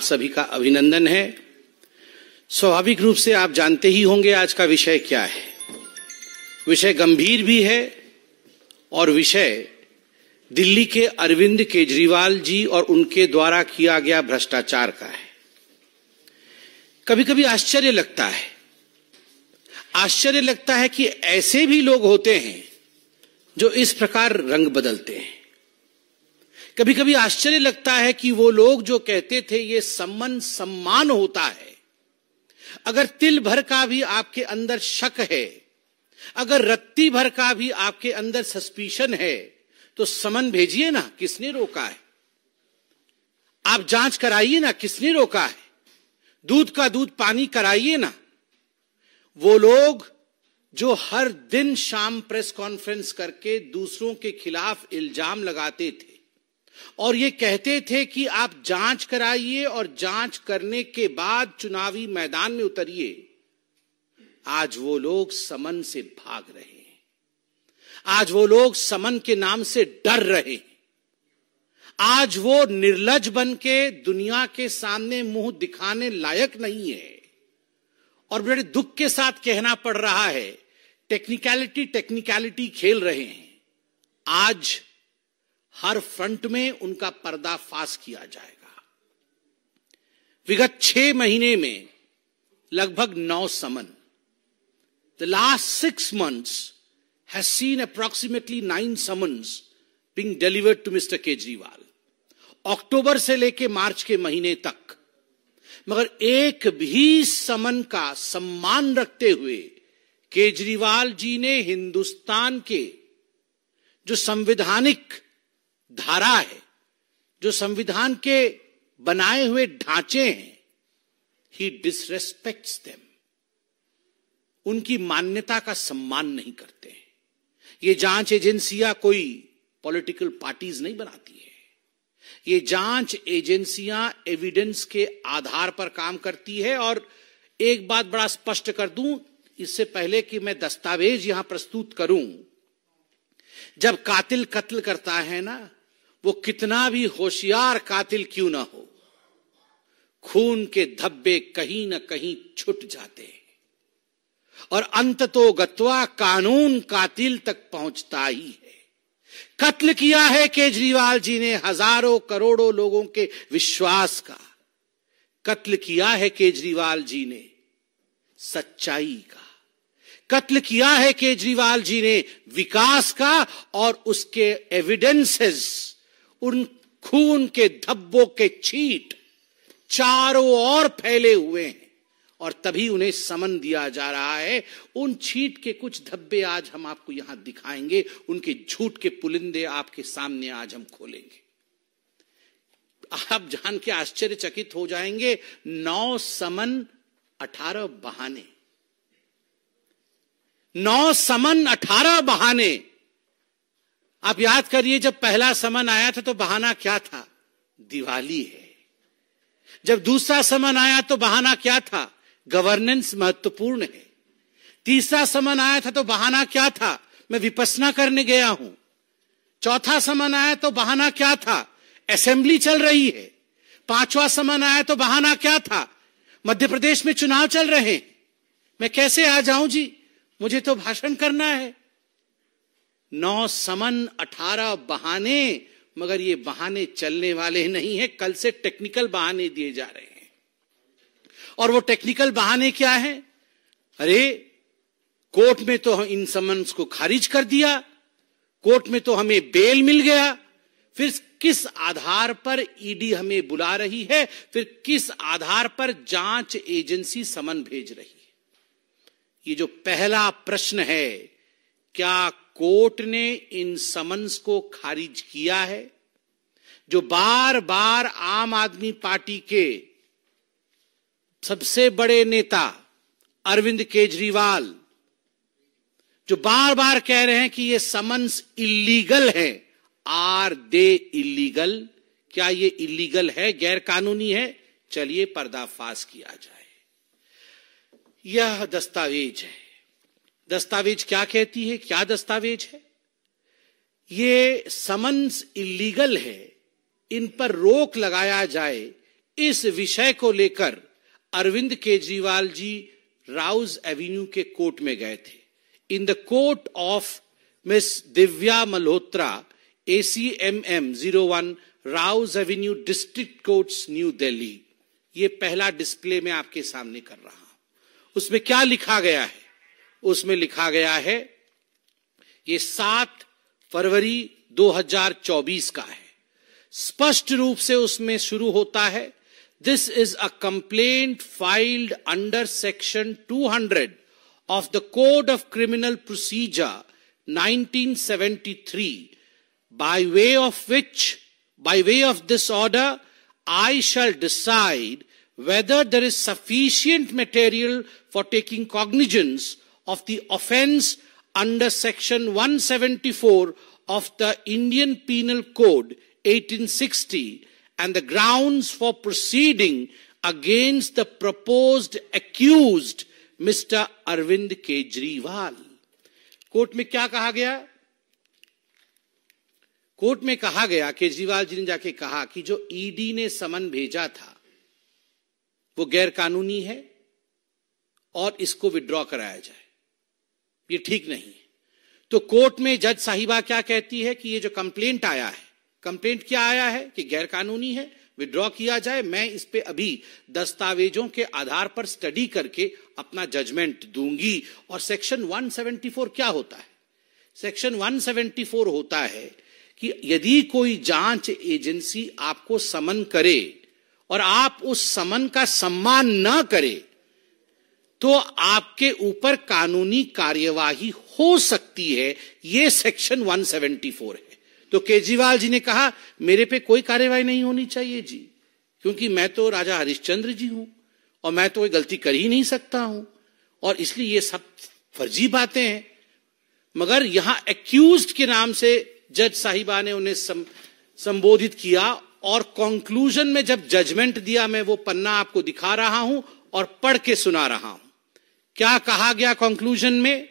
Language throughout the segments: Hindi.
सभी का अभिनंदन है। स्वाभाविक रूप से आप जानते ही होंगे आज का विषय क्या है। विषय गंभीर भी है और विषय दिल्ली के अरविंद केजरीवाल जी और उनके द्वारा किया गया भ्रष्टाचार का है। कभी कभी आश्चर्य लगता है कि ऐसे भी लोग होते हैं जो इस प्रकार रंग बदलते हैं। कभी कभी आश्चर्य लगता है कि वो लोग जो कहते थे ये सम्मान होता है, अगर तिल भर का भी आपके अंदर शक है, अगर रत्ती भर का भी आपके अंदर सस्पिशन है, तो समन भेजिए ना, किसने रोका है? आप जांच कराइए ना, किसने रोका है? दूध का दूध पानी कराइए ना। वो लोग जो हर दिन शाम प्रेस कॉन्फ्रेंस करके दूसरों के खिलाफ इल्जाम लगाते थे और ये कहते थे कि आप जांच कराइए और जांच करने के बाद चुनावी मैदान में उतरिए, आज वो लोग समन से भाग रहे हैं। आज वो लोग समन के नाम से डर रहे हैं। आज वो निर्लज बन के दुनिया के सामने मुंह दिखाने लायक नहीं है। और बड़े दुख के साथ कहना पड़ रहा है, टेक्निकलिटी खेल रहे हैं। आज हर फ्रंट में उनका पर्दाफाश किया जाएगा। विगत 6 महीने में लगभग 9 समन। The last 6 months has seen approximately 9 summons being delivered to Mr. Kejriwal. अक्टूबर से लेके मार्च के महीने तक, मगर एक भी समन का सम्मान रखते हुए केजरीवाल जी ने हिंदुस्तान के जो संवैधानिक धारा है, जो संविधान के बनाए हुए ढांचे हैं, ही डिसरेस्पेक्ट्स देम। उनकी मान्यता का सम्मान नहीं करते हैं। ये जांच एजेंसियां कोई पॉलिटिकल पार्टीज नहीं बनाती है। ये जांच एजेंसियां एविडेंस के आधार पर काम करती है। और एक बात बड़ा स्पष्ट कर दूं, इससे पहले कि मैं दस्तावेज यहां प्रस्तुत करूं, जब कातिल कत्ल करता है ना, वो कितना भी होशियार कातिल क्यों ना हो, खून के धब्बे कहीं ना कहीं छुट जाते हैं और अंततो गत्वा कानून कातिल तक पहुंचता ही है। कत्ल किया है केजरीवाल जी ने हजारों करोड़ों लोगों के विश्वास का। कत्ल किया है केजरीवाल जी ने सच्चाई का। कत्ल किया है केजरीवाल जी ने विकास का। और उसके एविडेंसेस, उन खून के धब्बों के छींट चारों ओर फैले हुए हैं और तभी उन्हें समन दिया जा रहा है। उन छींट के कुछ धब्बे आज हम आपको यहां दिखाएंगे। उनके झूठ के पुलिंदे आपके सामने आज हम खोलेंगे। आप जान के आश्चर्यचकित हो जाएंगे, 9 समन 18 बहाने। 9 समन 18 बहाने। आप याद करिए, जब पहला समन आया था तो बहाना क्या था? दिवाली है। जब दूसरा समन आया तो बहाना क्या था? गवर्नेंस महत्वपूर्ण है। तीसरा समन आया था तो बहाना क्या था? मैं विपश्यना करने गया हूं। चौथा समन आया तो बहाना क्या था? असेंबली चल रही है। 5वां समन आया तो बहाना क्या था? मध्य प्रदेश में चुनाव चल रहे हैं, मैं कैसे आ जाऊं जी, मुझे तो भाषण करना है। 9 समन 18 बहाने। मगर ये बहाने चलने वाले नहीं है। कल से टेक्निकल बहाने दिए जा रहे हैं। और वो टेक्निकल बहाने क्या है? अरे, कोर्ट में तो इन समन्स को खारिज कर दिया, कोर्ट में तो हमें बेल मिल गया, फिर किस आधार पर ईडी हमें बुला रही है? फिर किस आधार पर जांच एजेंसी समन भेज रही है? ये जो पहला प्रश्न है, क्या कोर्ट ने इन समन्स को खारिज किया है? जो बार बार आम आदमी पार्टी के सबसे बड़े नेता अरविंद केजरीवाल जो बार बार कह रहे हैं कि ये समन्स इल्लीगल है। Are they illegal? क्या ये इल्लीगल है, गैर कानूनी है? चलिए पर्दाफाश किया जाए। यह दस्तावेज है। दस्तावेज क्या कहती है? क्या दस्तावेज है? ये समन्स इल्लीगल है, इन पर रोक लगाया जाए, इस विषय को लेकर अरविंद केजरीवाल जी राउज एवेन्यू के कोर्ट में गए थे. In the court of miss Divya Malhotra, ACMM 01, Rouse Avenue, district courts, new Delhi. ये पहला डिस्प्ले में आपके सामने कर रहा हूं. उसमें क्या लिखा गया है? उसमें लिखा गया है, ये 7 फरवरी 2024 का है. स्पष्ट रूप से उसमें शुरू होता है, this is a complaint filed under section 200 of the code of criminal procedure 1973, by way of this order, I shall decide whether there is sufficient material for taking cognizance of the offence under section 174 of the Indian Penal Code 1860 and the grounds for proceeding against the proposed accused Mr. Arvind Kejriwal. Court में क्या कहा गया? कोर्ट में कहा गया, केजरीवाल जी ने जाके कहा कि जो ईडी ने समन भेजा था वो गैर कानूनी है और इसको विड्रॉ कराया जाए, ये ठीक नहीं है. तो कोर्ट में जज साहिबा क्या कहती है कि ये जो कंप्लेंट आया है, कंप्लेंट क्या आया है कि गैर कानूनी है, विड्रॉ किया जाए. मैं इस पे अभी दस्तावेजों के आधार पर स्टडी करके अपना जजमेंट दूंगी. और सेक्शन 174 क्या होता है? सेक्शन 174 होता है कि यदि कोई जांच एजेंसी आपको समन करे और आप उस समन का सम्मान न करें तो आपके ऊपर कानूनी कार्यवाही हो सकती है. यह सेक्शन 174 है. तो केजरीवाल जी ने कहा मेरे पे कोई कार्यवाही नहीं होनी चाहिए जी, क्योंकि मैं तो राजा हरिश्चंद्र जी हूं और मैं तो कोई गलती कर ही नहीं सकता हूं, और इसलिए ये सब फर्जी बातें हैं. मगर यहां एक्यूज्ड के नाम से जज साहिबा ने उन्हें संबोधित किया और कंक्लूजन में जब जजमेंट दिया, मैं वो पन्ना आपको दिखा रहा हूं और पढ़ के सुना रहा हूं. क्या कहा गया कंक्लूजन में?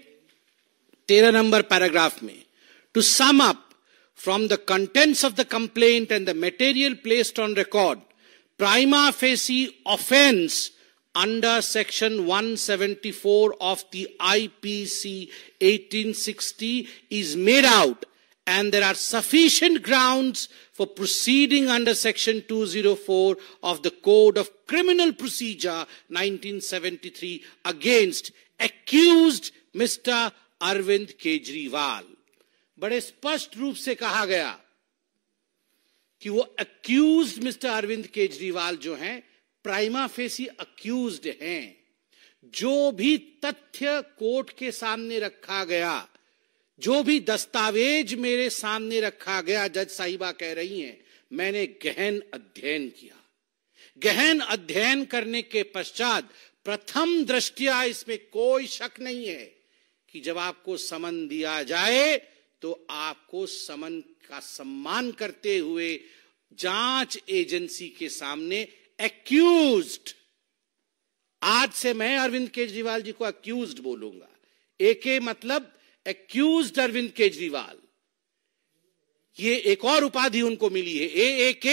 13 नंबर पैराग्राफ में, to sum up from the contents of the complaint and the material placed on record, prima facie offense under section 174 of the IPC 1860 is made out, and there are sufficient grounds for proceeding under section 204 of the Code of Criminal Procedure 1973 against accused Mr. Arvind Kejriwal. बड़े स्पष्ट रूप से कहा गया कि वो अक्यूज्ड मिस्टर अरविंद केजरीवाल जो हैं, प्राइमा फेसी अक्यूज्ड हैं. जो भी तथ्य कोर्ट के सामने रखा गया, जो भी दस्तावेज मेरे सामने रखा गया, जज साहिबा कह रही हैं, मैंने गहन अध्ययन किया. गहन अध्ययन करने के पश्चात प्रथम दृष्टया इसमें कोई शक नहीं है कि जब आपको समन दिया जाए तो आपको समन का सम्मान करते हुए जांच एजेंसी के सामने एक्यूज्ड, आज से मैं अरविंद केजरीवाल जी को एक्यूज्ड बोलूंगा. एके मतलब एक्यूज्ड अरविंद केजरीवाल. ये एक और उपाधि उनको मिली है, AAK,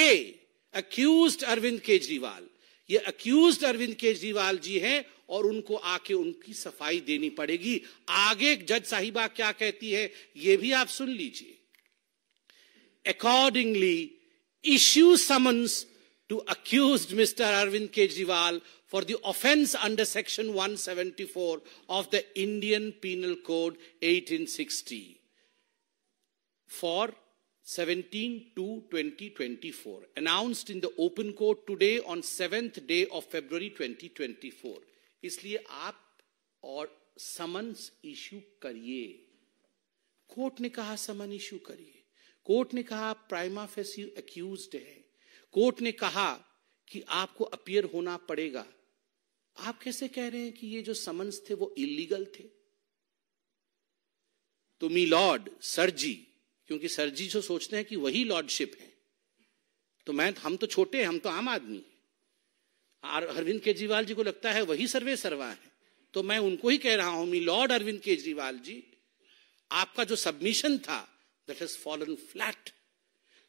एक्यूज्ड अरविंद केजरीवाल. ये एक्यूज्ड अरविंद केजरीवाल जी हैं और उनको आके उनकी सफाई देनी पड़ेगी. आगे जज साहिबा क्या कहती है ये भी आप सुन लीजिए. Accordingly, issue summons to accused Mr. Arvind Kejriwal for the offence under section 174 of the Indian Penal Code 1860 for 17/2/2024, announced in the open court today on 7th day of February 2024. इसलिए आप और समन्स इश्यू करिए. कोर्ट ने कहा समन इश्यू करिए. कोर्ट ने कहा आप प्राइमा फेसी एक्यूज्ड है. कोर्ट ने कहा कि आपको अपीयर होना पड़ेगा. आप कैसे कह रहे हैं कि ये जो समन्स थे वो इलीगल थे? तो मी लॉर्ड, सर जी, क्योंकि सर जी जो सोचते हैं कि वही लॉर्डशिप है, तो हम तो छोटे हैं, हम तो आम आदमी हैं. अरविंद केजरीवाल जी को लगता है वही सर्वे सर्वा है, तो मैं उनको ही कह रहा हूं, मी लॉर्ड अरविंद केजरीवाल जी, आपका जो सबमिशन था that has fallen flat.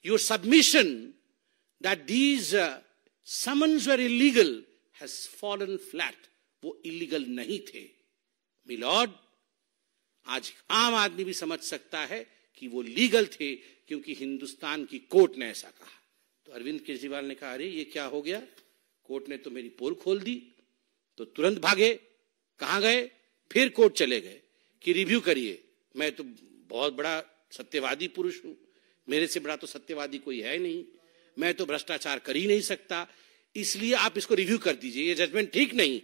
Your submission that these summons were illegal has fallen flat, वो इलीगल नहीं थे मिलॉर्ड। आज आम आदमी भी समझ सकता है कि वो लीगल थे, क्योंकि हिंदुस्तान की कोर्ट ने ऐसा कहा। तो अरविंद केजरीवाल ने कहा, अरे ये क्या हो गया, कोर्ट ने तो मेरी पोल खोल दी। तो तुरंत भागे, कहां गए, फिर कोर्ट चले गए कि रिव्यू करिए। मैं तो बहुत बड़ा सत्यवादी पुरुष हूं, मेरे से बड़ा तो सत्यवादी कोई है नहीं, मैं तो भ्रष्टाचार कर ही नहीं सकता, इसलिए आप इसको रिव्यू कर दीजिए, ये जजमेंट ठीक नहीं।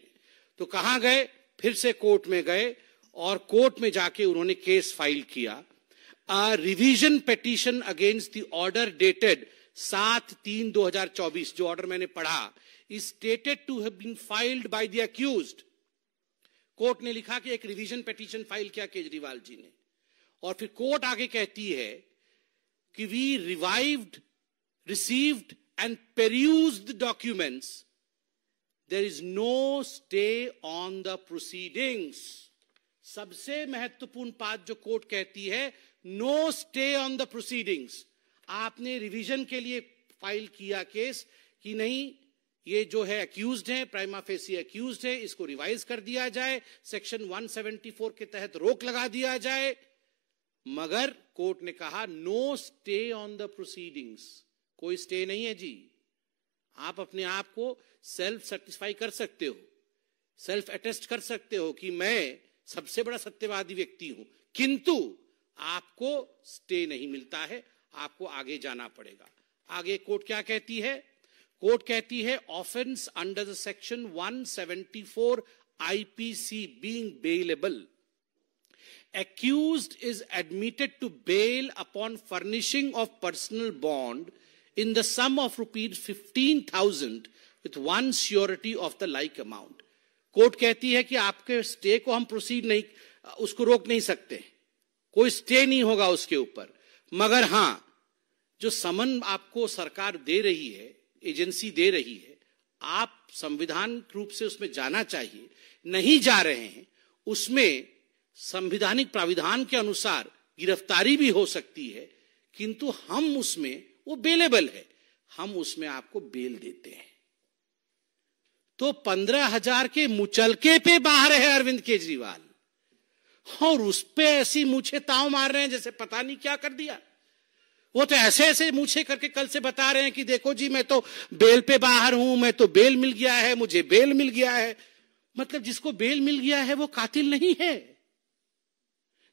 तो कहां गए, फिर से कोर्ट में गए और कोर्ट में जाके उन्होंने केस फाइल किया। Revision petition against the order dated 7/3/2024, जो ऑर्डर मैंने पढ़ा, is stated to have been filed by the accused. Court ने लिखा कि एक रिवीजन पिटीशन फाइल किया केजरीवाल जी ने, और फिर कोर्ट आगे कहती है कि we revived, received and perused documents, there is no stay on the proceedings. सबसे महत्वपूर्ण बात जो कोर्ट कहती है, no stay on the proceedings. आपने रिवीजन के लिए फाइल किया केस कि नहीं, ये जो है अक्यूज्ड है, प्राइमा फेसी अक्यूज्ड है, इसको रिवाइज कर दिया जाए, सेक्शन 174 के तहत रोक लगा दिया जाए, मगर कोर्ट ने कहा no stay on the proceedings. कोई स्टे नहीं है जी, आप अपने आप को सेल्फ सेटिस्फाई कर सकते हो, सेल्फ अटेस्ट कर सकते हो कि मैं सबसे बड़ा सत्यवादी व्यक्ति हूं, किंतु आपको स्टे नहीं मिलता है, आपको आगे जाना पड़ेगा। आगे कोर्ट क्या कहती है, कोर्ट कहती है offence under the section 174 IPC being bailable, accused is admitted to bail upon furnishing of personal bond in the sum of rupees 15,000 with one surety of the like amount। Court कहती है कि आपके स्टे को हम प्रोसीड नहीं, उसको रोक नहीं सकते, कोई स्टे नहीं होगा उसके ऊपर, मगर हां जो समन आपको सरकार दे रही है, एजेंसी दे रही है, आप संविधान रूप से उसमें जाना चाहिए, नहीं जा रहे हैं, उसमें संवैधानिक प्राविधान के अनुसार गिरफ्तारी भी हो सकती है, किंतु हम उसमें, वो बेलेबल है, हम उसमें आपको बेल देते हैं। तो 15,000 के मुचलके पे बाहर है अरविंद केजरीवाल, और उस पे ऐसी मूछे ताव मार रहे हैं जैसे पता नहीं क्या कर दिया। वो तो ऐसे ऐसे मूछे करके कल से बता रहे हैं कि देखो जी मैं तो बेल पे बाहर हूं, मैं तो बेल मिल गया है, मुझे बेल मिल गया है। मतलब जिसको बेल मिल गया है वो कातिल नहीं है,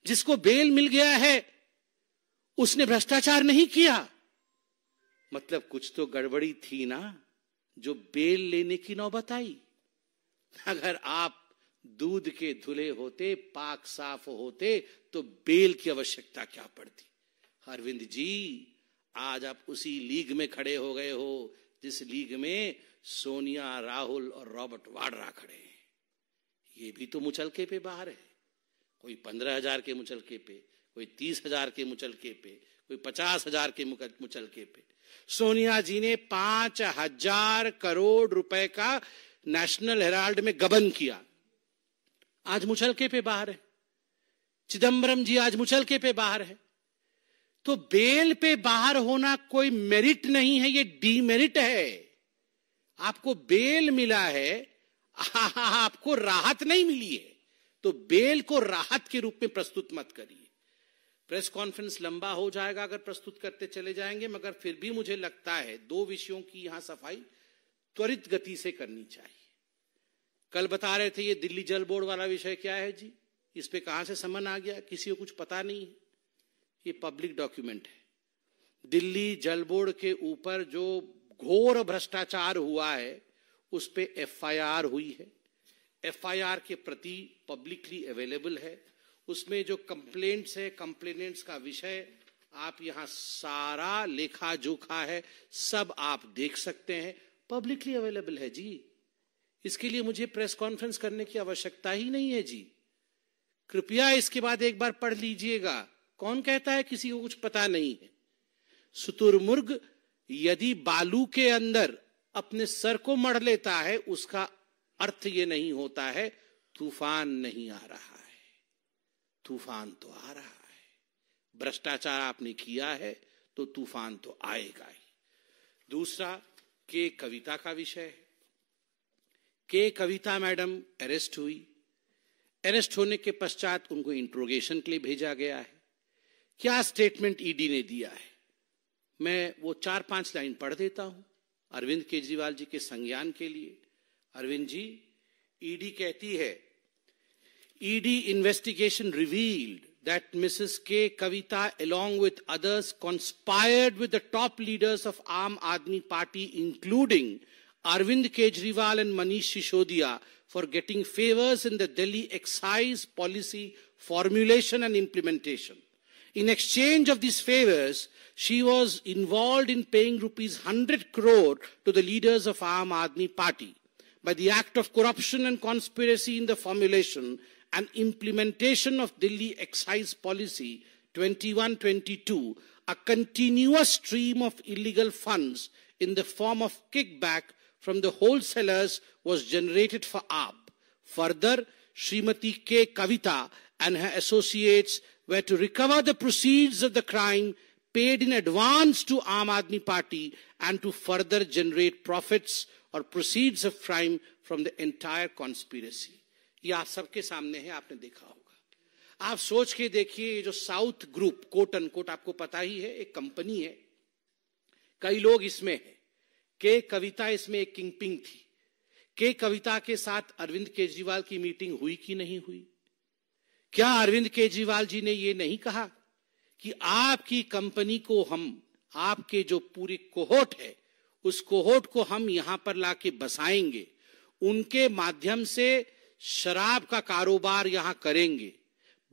जिसको बेल मिल गया है उसने भ्रष्टाचार नहीं किया। मतलब कुछ तो गड़बड़ी थी ना, जो बेल लेने की नौबत आई। अगर आप दूध के धुले होते, पाक साफ होते, तो बेल की आवश्यकता क्या पड़ती। अरविंद जी आज आप उसी लीग में खड़े हो गए हो जिस लीग में सोनिया, राहुल और रॉबर्ट वाड्रा खड़े हैं। ये भी तो मुचलके पे बाहर है, कोई 15,000 के मुचलके पे, कोई 30,000 के मुचलके पे, कोई 50,000 के मुचलके पे। सोनिया जी ने 5,000 करोड़ रुपए का नेशनल हेराल्ड में गबन किया, आज मुचलके पे बाहर है। चिदंबरम जी आज मुचलके पे बाहर है। तो बेल पे बाहर होना कोई मेरिट नहीं है, ये डीमेरिट है। आपको बेल मिला है, आपको राहत नहीं मिली है, तो बेल को राहत के रूप में प्रस्तुत मत करिए। प्रेस कॉन्फ्रेंस लंबा हो जाएगा अगर प्रस्तुत करते चले जाएंगे, मगर फिर भी मुझे लगता है 2 विषयों की यहां सफाई त्वरित गति से करनी चाहिए। कल बता रहे थे ये दिल्ली जल बोर्ड वाला विषय क्या है जी, इस पे कहां से समन आ गया, किसी को कुछ पता नहीं है। ये पब्लिक डॉक्यूमेंट है। दिल्ली जल बोर्ड के ऊपर जो घोर भ्रष्टाचार हुआ है उस पे एफआईआर हुई है। एफआईआर के प्रति पब्लिकली अवेलेबल है। उसमें जो कंप्लेंट्स है, कंप्लेनेंट्स का विषय, आप यहां सारा लेखा जोखा है, सब आप देख सकते हैं, पब्लिकली अवेलेबल है जी। इसके लिए मुझे प्रेस कॉन्फ्रेंस करने की आवश्यकता ही नहीं है जी। कृपया इसके बाद एक बार पढ़ लीजिएगा। कौन कहता है किसी को कुछ पता नहीं है। शुतुरमुर्ग यदि बालू के अंदर अपने सर को मढ़ लेता है, उसका अर्थ ये नहीं होता है तूफान नहीं आ रहा है। तूफान तो आ रहा है। भ्रष्टाचार आपने किया है तो तूफान तो आएगा ही। दूसरा, के कविता का विषय है। के कविता मैडम अरेस्ट हुई। अरेस्ट होने के पश्चात उनको इंट्रोगेशन के लिए भेजा गया है। क्या स्टेटमेंट ईडी ने दिया है, मैं वो 4-5 लाइन पढ़ देता हूं अरविंद केजरीवाल जी के संज्ञान के लिए। अरविंद जी, ईडी कहती है, ED investigation revealed that Mrs. K. Kavita along with others conspired with the top leaders of Aam Aadmi Party including Arvind Kejriwal and Manish Sisodiya for getting favors in the Delhi excise policy formulation and implementation. In exchange of these favors, she was involved in paying ₹100 crore to the leaders of Aam Aadmi Party. By the act of corruption and conspiracy in the formulation and implementation of Delhi excise policy 21-22, a continuous stream of illegal funds in the form of kickback from the wholesalers was generated for AAP. Further, Srimati K. Kavita and her associates were to recover the proceeds of the crime paid in advance to Aam Aadmi Party and to further generate profits or proceeds of crime from the entire conspiracy. ये आप सबके सामने है, आपने देखा होगा। आप सोच के देखिए, ये जो साउथ ग्रुप कोट अनकोट आपको पता ही है, एक कंपनी है, कई लोग इसमें है। के कविता इसमें एक किंगपिन थी। के कविता के साथ अरविंद केजरीवाल की मीटिंग हुई कि नहीं हुई? क्या अरविंद केजरीवाल जी ने ये नहीं कहा कि आपकी कंपनी को हम, आपके जो पूरी कोहोट है, उस कोहोट को हम यहां पर लाके बसाएंगे, उनके माध्यम से शराब का कारोबार यहां करेंगे,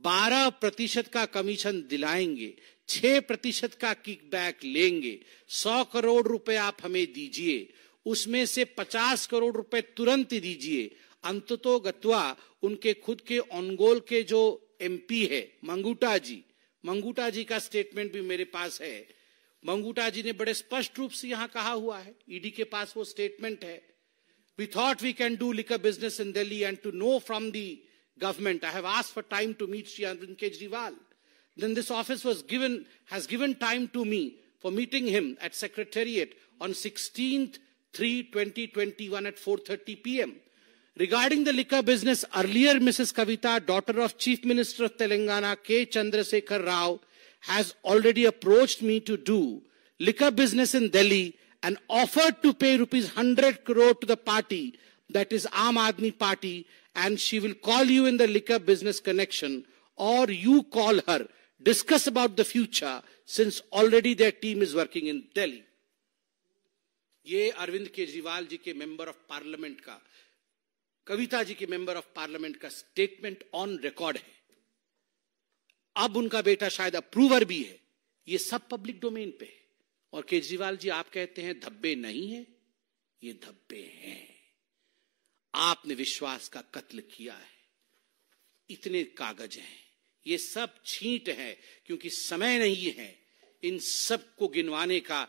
12% का कमीशन दिलाएंगे, 6% का किकबैक लेंगे, 100 करोड़ रुपए आप हमें दीजिए, उसमें से 50 करोड़ रुपए तुरंत दीजिए। अंततो गत्वा उनके खुद के ऑनगोल के जो एमपी है मंगूटा जी का स्टेटमेंट भी मेरे पास है। मंगूटा जी ने बड़े स्पष्ट रूप से यहां कहा हुआ है, ईडी के पास वो स्टेटमेंट है। We thought we can do liquor business in Delhi and to know from the government. I have asked for time to meet Shri Arvind Kejriwal. Then this office has given time to me for meeting him at Secretariat on 16/3/2021 at 4:30 p.m. Regarding the liquor business, earlier Mrs. Kavita, daughter of Chief Minister of Telangana, K. Chandrasekhar Rao, has already approached me to do liquor business in Delhi and offered to pay ₹100 crore to the party, that is Aam Aadmi Party, and she will call you in the liquor business connection, or you call her, discuss about the future, since already their team is working in Delhi. ये अरविंद केजरीवाल जी के मेंबर ऑफ पार्लियामेंट का, कविता जी के मेंबर ऑफ पार्लियामेंट का स्टेटमेंट ऑन रिकॉर्ड है। अब उनका बेटा शायद अप्रूवर भी है, ये सब पब्लिक डोमेन पे है। और केजरीवाल जी आप कहते हैं धब्बे नहीं है, ये धब्बे हैं। आपने विश्वास का कत्ल किया है, इतने कागज हैं, ये सब छींट है, क्योंकि समय नहीं है इन सब को गिनवाने का।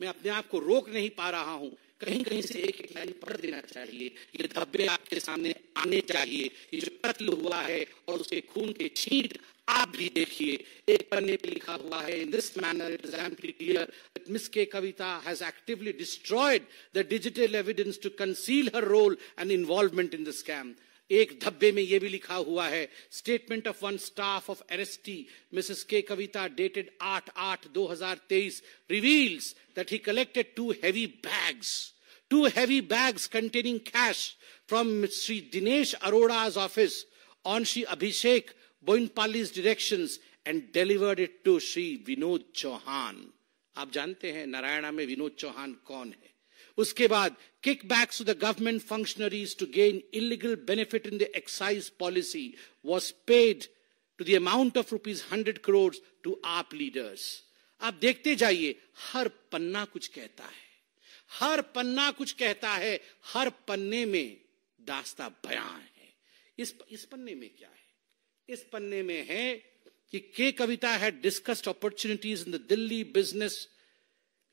मैं अपने आप को रोक नहीं पा रहा हूं, कहीं कहीं से एक एक लाइन पढ़ देना चाहिए। ये धब्बे आपके सामने आने चाहिए। ये जो कत्ल हुआ है और उसके खून के छींट आप भी देखिए। एक पन्ने पे लिखा हुआ है, in this manner it is amply clear that Miss K. Kavita has actively destroyed the digital evidence to conceal her role and involvement in the scam. एक धब्बे में ये भी लिखा हुआ है, statement of one staff of arrestee Mrs. K. Kavita dated 8/8/2023 reveals that he collected two heavy bags containing cash from Sri Dinesh Arora's office on Sri Abhishek Boinpalli's directions and delivered it to Sri Vinod Chauhan. आप जानते हैं नारायणा में विनोद चौहान कौन है। उसके बाद kickbacks to the government functionaries to gain illegal benefit in the excise policy was paid to the amount of ₹100 crores to AAP leaders. आप देखते जाइए, हर पन्ना कुछ कहता है, हर पन्ना कुछ कहता है, हर पन्ने में दास्ता बयां है। इस पन्ने में क्या है? इस पन्ने में है कि के कविता had discussed opportunities in the Delhi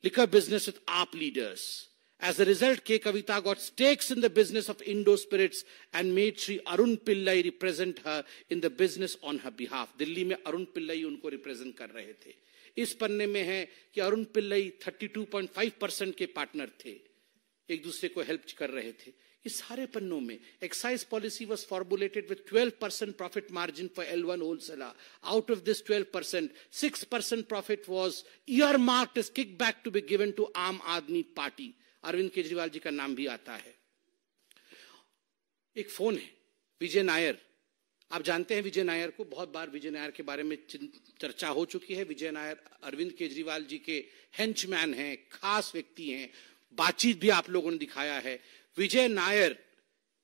liquor business with AAP leaders. As a result, K. Kavita got stakes in the business of Indo Spirits and made Sri Arun Pillai represent her in the business on her behalf. Delhi में अरुण पिल्लई उनको रिप्रेजेंट कर रहे थे। इस पन्ने में है कि अरुण पिल्लई 32.5% के पार्टनर थे, एक दूसरे को हेल्प कर रहे थे। इस सारे पन्नों में excise policy was formulated with 12% profit margin for L1 wholesaler. Out of this 12%, 6% profit was earmarked as kickback to be given to आम आदमी पार्टी। अरविंद केजरीवाल जी का नाम भी आता है। एक फोन है विजय नायर, आप जानते हैं विजय नायर को, बहुत बार विजय नायर के बारे में चर्चा हो चुकी है। विजय नायर अरविंद केजरीवाल जी के हेंचमैन हैं, खास व्यक्ति हैं, बातचीत भी आप लोगों ने दिखाया है। विजय नायर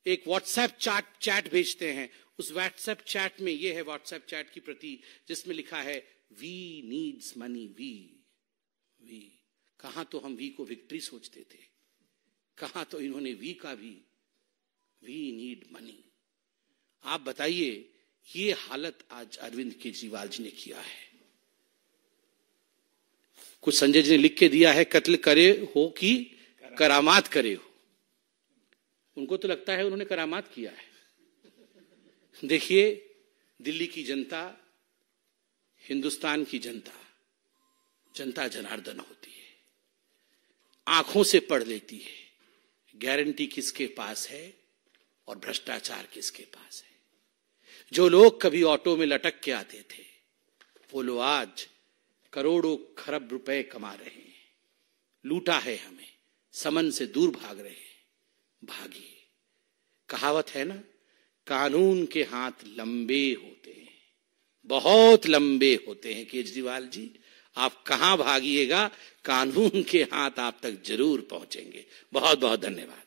एक व्हाट्सएप चैट भेजते हैं, उस व्हाट्सएप चैट में ये है व्हाट्सएप चैट की प्रति, जिसमें लिखा है वी नीड्स मनी, वी। कहां तो हम वी को विक्ट्री सोचते थे, कहां तो इन्होंने वी का भी वी नीड मनी। आप बताइए, ये हालत आज अरविंद केजरीवाल जी ने किया है। कुछ संजय जी ने लिख के दिया है, कत्ल करे हो कि करामात करे हो। उनको तो लगता है उन्होंने करामात किया है। देखिए, दिल्ली की जनता, हिंदुस्तान की जनता, जनता जनार्दन होती है, आंखों से पढ़ लेती है गारंटी किसके पास है और भ्रष्टाचार किसके पास है। जो लोग कभी ऑटो में लटक के आते थे, वो लोग आज करोड़ों खरब रुपए कमा रहे हैं। लूटा है हमें, समन से दूर भाग रहे हैं। भागिए। कहावत है ना, कानून के हाथ लंबे होते हैं, बहुत लंबे होते हैं। केजरीवाल जी, आप कहां भागिएगा, कानून के हाथ आप तक जरूर पहुंचेंगे। बहुत बहुत धन्यवाद।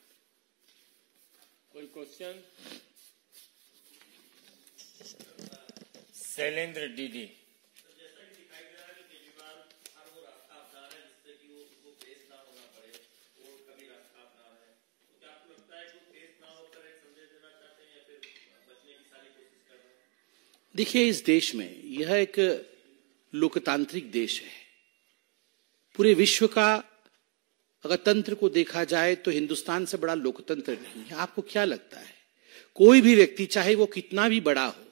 कोई क्वेश्चन? शैलेंद्र डीडी। देखिए, इस देश में यह एक लोकतांत्रिक देश है। पूरे विश्व का अगर तंत्र को देखा जाए तो हिंदुस्तान से बड़ा लोकतंत्र नहीं है। आपको क्या लगता है, कोई भी व्यक्ति, चाहे वो कितना भी बड़ा हो,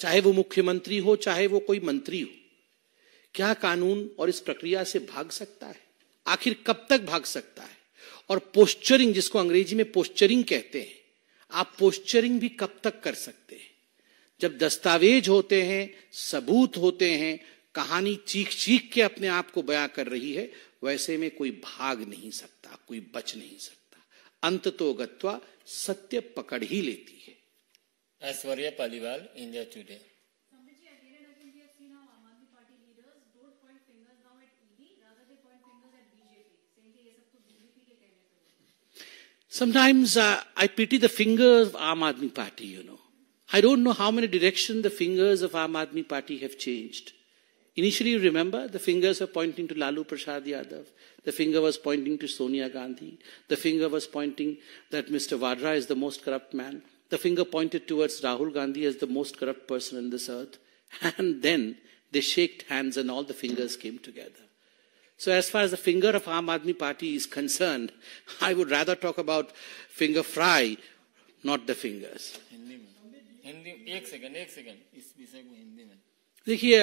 चाहे वो मुख्यमंत्री हो, चाहे वो कोई मंत्री हो, क्या कानून और इस प्रक्रिया से भाग सकता है? आखिर कब तक भाग सकता है? और पोस्चरिंग, जिसको अंग्रेजी में पोस्चरिंग कहते हैं, आप पोस्चरिंग भी कब तक कर सकते हैं? जब दस्तावेज होते हैं, सबूत होते हैं, कहानी चीख चीख के अपने आप को बयां कर रही है, वैसे में कोई भाग नहीं सकता, कोई बच नहीं सकता। अंततो गत्वा सत्य पकड़ ही लेती है। Aishwarya Paliwal, India today. Sometimes I pity the fingers of Aam Aadmi Party, you know. I don't know how many directions the fingers of Aam Aadmi Party have changed. Initially, you remember, the fingers were pointing to Lalu Prasad Yadav. The finger was pointing to Sonia Gandhi. The finger was pointing that Mr. Vadra is the most corrupt man. The finger pointed towards Rahul Gandhi as the most corrupt person on this earth. And then they shook hands and all the fingers came together. So as far as the finger of Aam Aadmi Party is concerned, I would rather talk about finger fry, not the fingers. Hindi एक सेकंड इस विषय को हिंदी में देखिए,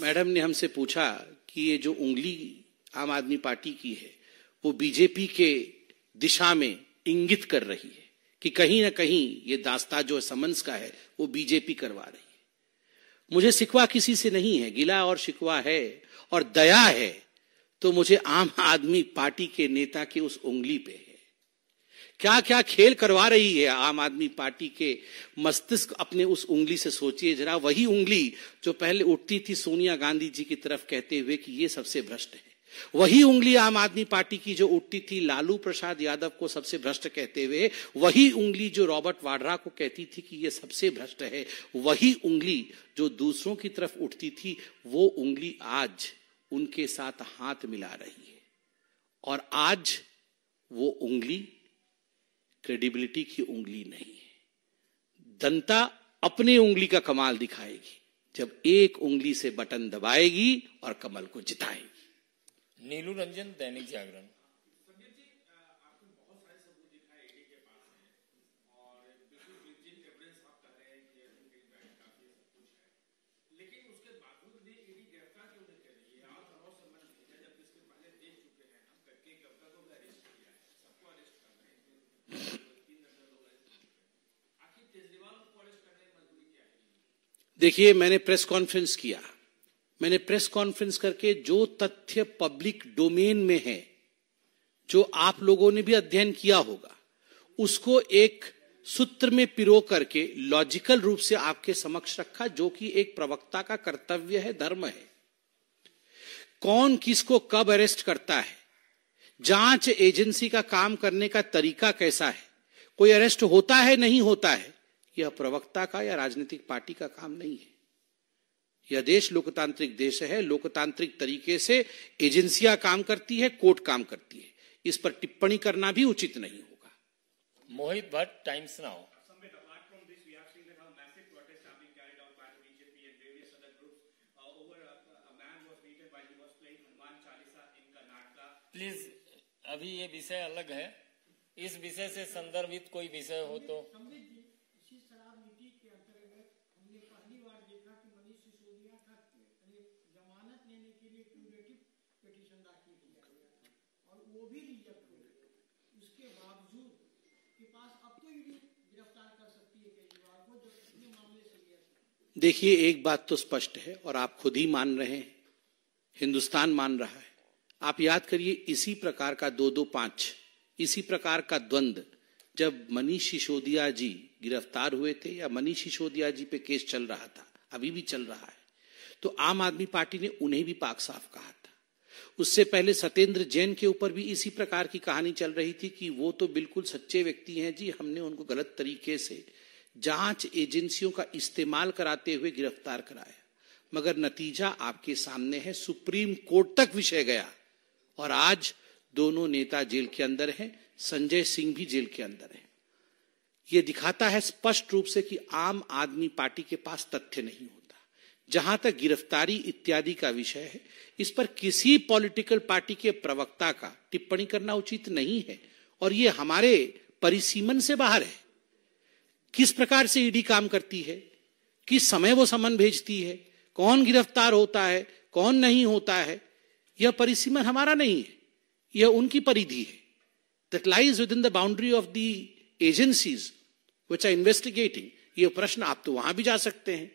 मैडम ने हमसे पूछा कि ये जो उंगली आम आदमी पार्टी की है वो बीजेपी के दिशा में इंगित कर रही है कि कहीं ना कहीं ये दास्ता जो समन्स का है वो बीजेपी करवा रही है। मुझे शिकवा किसी से नहीं है, गिला और शिकवा है और दया है तो मुझे आम आदमी पार्टी के नेता की उस उंगली पे है। क्या क्या खेल करवा रही है आम आदमी पार्टी के मस्तिष्क, अपने उस उंगली से सोचिए जरा। वही उंगली जो पहले उठती थी सोनिया गांधी जी की तरफ कहते हुए कि ये सबसे भ्रष्ट है, वही उंगली आम आदमी पार्टी की जो उठती थी लालू प्रसाद यादव को सबसे भ्रष्ट कहते हुए, वही उंगली जो रॉबर्ट वाड्रा को कहती थी कि ये सबसे भ्रष्ट है, वही उंगली जो दूसरों की तरफ उठती थी, वो उंगली आज उनके साथ हाथ मिला रही है। और आज वो उंगली क्रेडिबिलिटी की उंगली नहीं है। जनता अपने उंगली का कमाल दिखाएगी जब एक उंगली से बटन दबाएगी और कमल को जिताएगी। नीलू रंजन, दैनिक जागरण। देखिए, मैंने प्रेस कॉन्फ्रेंस किया। मैंने प्रेस कॉन्फ्रेंस करके जो तथ्य पब्लिक डोमेन में है, जो आप लोगों ने भी अध्ययन किया होगा, उसको एक सूत्र में पिरो करके लॉजिकल रूप से आपके समक्ष रखा, जो कि एक प्रवक्ता का कर्तव्य है, धर्म है। कौन किसको कब अरेस्ट करता है, जांच एजेंसी का काम करने का तरीका कैसा है, कोई अरेस्ट होता है नहीं होता है, यह प्रवक्ता का या राजनीतिक पार्टी का काम नहीं है। यह देश लोकतांत्रिक देश है। लोकतांत्रिक तरीके से एजेंसियां काम करती है, कोर्ट काम करती है। इस पर टिप्पणी करना भी उचित नहीं होगा। मोहित भट्ट, टाइम्स नाउ। प्लीज, अभी ये विषय अलग है। इस विषय से संदर्भित कोई विषय हो तो। देखिए, एक बात तो स्पष्ट है और आप खुद ही मान रहे हैं, हिंदुस्तान मान रहा है। आप याद करिए, इसी प्रकार का 225, इसी प्रकार का द्वंद्व जब मनीष सिसोदिया जी गिरफ्तार हुए थे, या मनीष सिसोदिया जी पे केस चल रहा था, अभी भी चल रहा है, तो आम आदमी पार्टी ने उन्हें भी पाक साफ कहा था। उससे पहले सत्येंद्र जैन के ऊपर भी इसी प्रकार की कहानी चल रही थी कि वो तो बिल्कुल सच्चे व्यक्ति हैं जी, हमने उनको गलत तरीके से जांच एजेंसियों का इस्तेमाल कराते हुए गिरफ्तार कराया। मगर नतीजा आपके सामने है, सुप्रीम कोर्ट तक विषय गया और आज दोनों नेता जेल के अंदर हैं, संजय सिंह भी जेल के अंदर है। यह दिखाता है स्पष्ट रूप से कि आम आदमी पार्टी के पास तथ्य नहीं होता। जहां तक गिरफ्तारी इत्यादि का विषय है, इस पर किसी पॉलिटिकल पार्टी के प्रवक्ता का टिप्पणी करना उचित नहीं है और यह हमारे परिसीमन से बाहर है। किस प्रकार से ईडी काम करती है, किस समय वो समन भेजती है, कौन गिरफ्तार होता है, कौन नहीं होता है, यह परिसीमन हमारा नहीं है, यह उनकी परिधि है। That lies within the boundary of the agencies which are investigating. यह प्रश्न आप तो वहां भी जा सकते हैं।